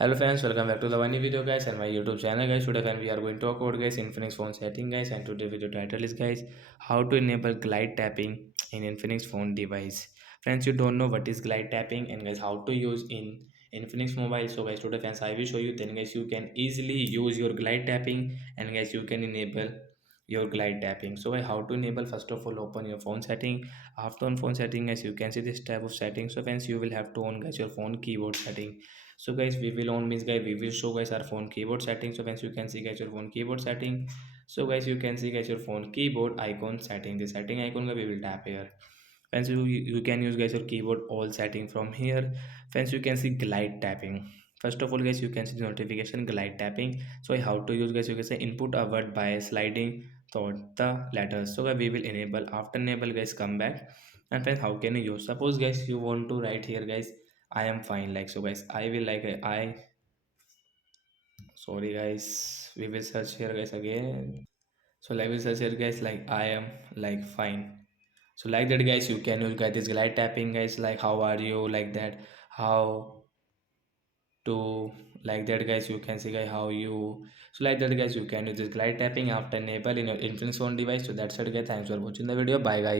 Hello friends, welcome back to the one new video guys and my YouTube channel guys. Today friend we are going to talk about guys Infinix phone setting guys, and today video title is guys how to enable glide tapping in Infinix phone device. Friends, you don't know what is glide tapping and guys how to use in Infinix mobile. So guys today friends I will show you, then guys you can easily use your glide tapping and guys you can enable your glide tapping. So how to enable, first of all open your phone setting. After on phone setting guys you can see this type of setting. So friends you will have to on guys your phone keyboard setting. So guys we will on means guys we will show guys our phone keyboard setting. So once you can see guys your phone keyboard setting, so guys you can see guys your phone keyboard icon setting. The setting icon we will tap here. Friends, you can use guys your keyboard all setting from here. Friends, you can see glide tapping. First of all guys you can see the notification glide tapping. So how to use guys, you can say input a word by sliding through the letters. So guys, we will enable. After enable guys come back, and friends how can you use, suppose guys you want to write here guys I am fine, like, so guys I will like I sorry guys, we will search here guys again. So like we search here guys like I am like fine. So like that guys you can use guys this glide tapping guys, like how are you, like that, how to, like that guys you can see guys how you. So like that guys you can use this glide tapping after enable in your Infinix phone device. So that's it guys, thanks for watching the video, bye guys.